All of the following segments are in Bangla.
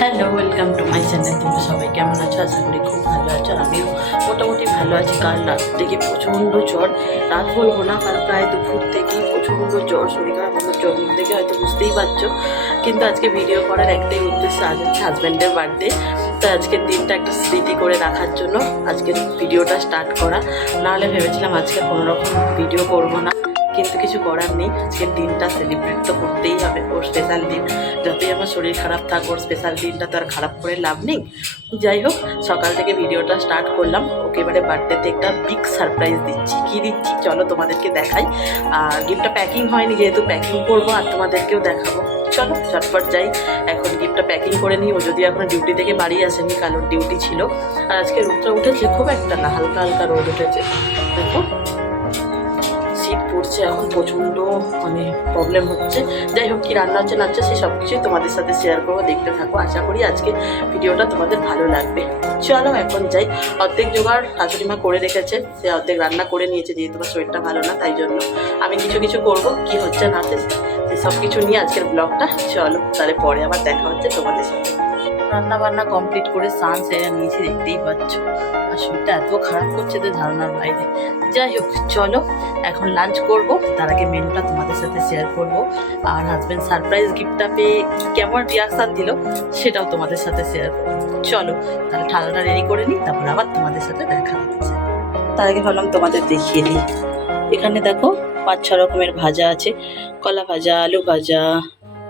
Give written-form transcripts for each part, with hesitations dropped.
Hello, welcome to my channel. তোমরা সবাই কেমন আছো? আশা করি খুব ভালো আছো। আমিও মোটামুটি ভালো আছি। কাল রাত থেকে প্রচণ্ড জ্বর, রাত বলবো না, কাল প্রায় দুপুর থেকেই প্রচণ্ড জ্বর, শরীর খারাপ। আমার জ্বর দেখে হয়তো বুঝতেই পারছো। কিন্তু আজকে ভিডিও করার একটাই উদ্দেশ্য, আজ হচ্ছে হাজব্যান্ডের বার্থডে। তো আজকের দিনটা একটা স্মৃতি করে রাখার জন্য আজকের ভিডিওটা স্টার্ট করা। নাহলে ভেবেছিলাম আজকে কোনো রকম ভিডিও করবো না, কিন্তু কিছু করার নেই। আজকের দিনটা সেলিব্রেট তো করতেই হবে, ওর স্পেশাল দিন। যতই আমার শরীর খারাপ থাক, ওর স্পেশাল দিনটা তো আর খারাপ করে লাভ নেই। যাই হোক, সকাল থেকে ভিডিওটা স্টার্ট করলাম। ওকে এবারে বার্থডেতে একটা বিগ সারপ্রাইজ দিচ্ছি। কী দিচ্ছি চলো তোমাদেরকে দেখাই। আর গিফটটা প্যাকিং হয়নি, যেহেতু প্যাকিং করবো আর তোমাদেরকেও দেখাবো। চলো ঝটপট যাই, এখন গিফটটা প্যাকিং করে নিই। ও যদি এখন ডিউটি থেকে বাড়ি আসেনি, কাল ওর ডিউটি ছিল। আর আজকে রোদটা উঠেছে, খুব একটা না, হালকা হালকা রোদ উঠেছে। দেখো শীত পড়ছে এখন, প্রচণ্ড মানে প্রবলেম হচ্ছে। যাই হোক, কী রান্না হচ্ছে না হচ্ছে সে সব কিছুই তোমাদের সাথে শেয়ার করবো, দেখতে থাকো। আশা করি আজকে ভিডিওটা তোমাদের ভালো লাগবে। চলো এখন যাই। অর্ধেক জোগাড় শাশুড়ি মা করে রেখেছে, সে অর্ধেক রান্না করে নিয়েছে, যেহেতু তোমার শরীরটা ভালো না, তাই জন্য আমি কিছু কিছু করবো। কি হচ্ছে না হচ্ছে সব কিছু নিয়ে আজকের ব্লগটা। চলো তাহলে পরে আবার দেখা হচ্ছে তোমাদের সাথে। রান্না বান্না কমপ্লিট করে স্নান সেরে নিয়েছি, দেখতেই পাচ্ছ। আর শরীরটা এত খারাপ করছে যে ধারণার বাইরে। যাই হোক চলো এখন লাঞ্চ করব, তার আগে মেনুটা তোমাদের সাথে শেয়ার করব। আর হাজব্যান্ড সারপ্রাইজ গিফটটা পেয়ে কেমন রিয়াকশান দিল সেটাও তোমাদের সাথে শেয়ার করবো। চলো তাহলে ঠান্ডাটা রেডি করে নিই, তারপর আবার তোমাদের সাথে দেখা হচ্ছে। তার আগে ভাবলাম তোমাদের দেখিয়ে দিই। এখানে দেখো 5-6 রকমের ভাজা আছে। কলা ভাজা, আলু ভাজা,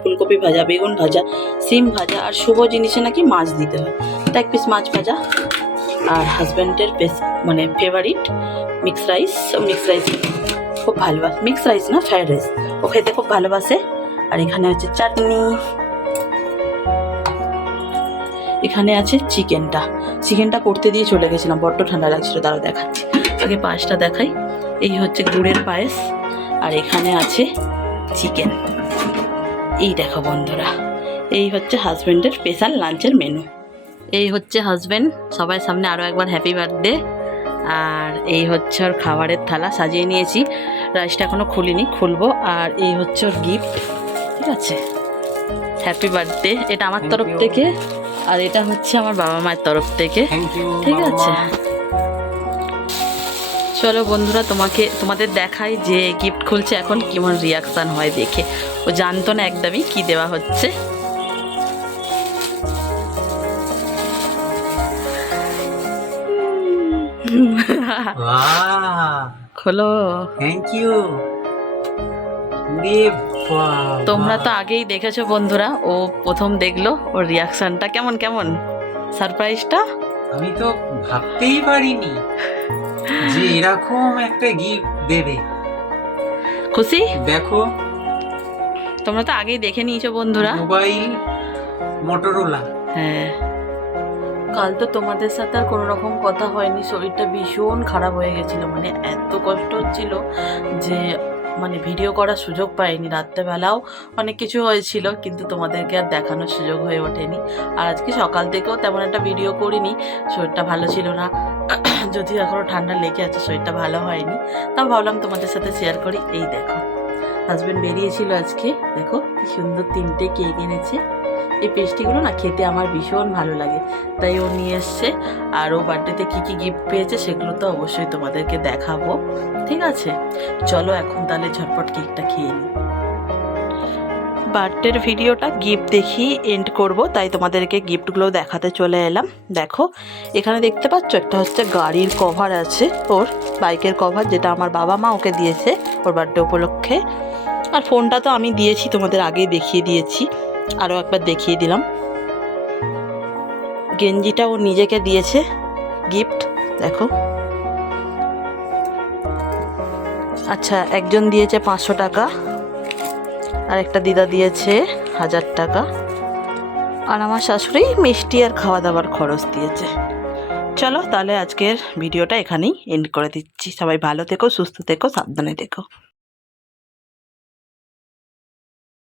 ফুলকপি ভাজা, বেগুন ভাজা, সিম ভাজা, আর শুভ জিনিসে নাকি মাছ দিতে হয়। তা এক পিস মাছ ভাজা। আর হাজব্যান্ডের মানে ফেভারিট মিক্স রাইস খুব ভালোবাসে। মিক্স রাইস না, ফ্রাইড রাইস, ও খেতে খুব ভালোবাসে। আর এখানে হচ্ছে চাটনি, এখানে আছে চিকেনটা করতে দিয়ে চলে গেছিলাম, বড্ড ঠান্ডা লাগছিল। তারা দেখাচ্ছি, আগে পায়েসটা দেখাই। এই হচ্ছে গুড়ের পায়েস, আর এখানে আছে চিকেন। এই দেখো বন্ধুরা, এই হচ্ছে হাজব্যান্ডের স্পেশাল লাঞ্চের মেনু। এই হচ্ছে হাজব্যান্ড, সবাই সামনে আরও একবার হ্যাপি বার্থডে। আর এই হচ্ছে ওর খাবারের থালা, সাজিয়ে নিয়েছি। রাইসটা এখনও খুলিনি, খুলবো। আর এই হচ্ছে ওর গিফট, ঠিক আছে, হ্যাপি বার্থডে। এটা আমার তরফ থেকে, আর এটা হচ্ছে আমার বাবা মায়ের তরফ থেকে, ঠিক আছে। চলো বন্ধুরা, তোমাদের দেখাই যে গিফট খুলছে এখন কেমন রিয়াকশান হয় দেখে। ও জানতো না একদমই কি দেওয়া হচ্ছে। খোলো। Thank you. তোমরা তো আগেই দেখেছো বন্ধুরা, ও প্রথম দেখলো, ওর রিয়াকশনটা কেমন সারপ্রাইজটা। আমি তো ভাবতেই পারিনি যে এরকম একটা গিফট দেবে। খুশি? দেখো, তোমরা তো আগেই দেখে নিয়েছো বন্ধুরা। Mobile Motorola. হ্যাঁ, কাল তো তোমাদের সাথে আর কোনো রকম কথা হয়নি, শরীরটা ভীষণ খারাপ হয়ে গেছিলো। মানে এত কষ্ট হচ্ছিল যে মানে ভিডিও করার সুযোগ পাইনি। রাত্রেবেলাও অনেক কিছু হয়েছিল, কিন্তু তোমাদেরকে আর দেখানোর সুযোগ হয়ে ওঠেনি। আর আজকে সকাল থেকেও তেমন একটা ভিডিও করিনি, শরীরটা ভালো ছিল না। যদিও এখনও ঠান্ডা লেগে আছে, শরীরটা ভালো হয়নি, তাও ভাবলাম তোমাদের সাথে শেয়ার করি। এই দেখো, হাজব্যান্ড বেরিয়েছিল আজকে, দেখো কি সুন্দর 3টে কেক এনেছে। এই পেস্ট্রিগুলো না খেতে আমার ভীষণ ভালো লাগে, তাই ও নিয়ে এসছে। আর ও বার্থডেতে কী কী গিফট পেয়েছে সেগুলো তো অবশ্যই তোমাদেরকে দেখাবো, ঠিক আছে। চলো এখন তাহলে ঝটপট কেকটা খেয়ে নিই। বার্থডের ভিডিওটা গিফট দেখিয়ে এন্ড করব, তাই তোমাদেরকে গিফটগুলো দেখাতে চলে এলাম। দেখো এখানে দেখতে পাচ্ছ, একটা হচ্ছে গাড়ির কভার আছে, ওর বাইকের কভার, যেটা আমার বাবা মা ওকে দিয়েছে ওর বার্থডে উপলক্ষে। আর ফোনটা তো আমি দিয়েছি, তোমাদের আগেই দেখিয়ে দিয়েছি, আরও একবার দেখিয়ে দিলাম। গেঞ্জিটা ও নিজেকে দিয়েছে গিফট, দেখো। আচ্ছা, একজন দিয়েছে 500 টাকা, আর একটা দিদা দিয়েছে 1000 টাকা, আর আমার শাশুড়ি মিষ্টি আর খাওয়া দাওয়ার খরচ দিয়েছে। চলো তাহলে আজকের ভিডিওটা এখানেই এন্ড করে দিচ্ছি। সবাই ভালো থেকো, সুস্থ থেকো, সাবধানে থেকো।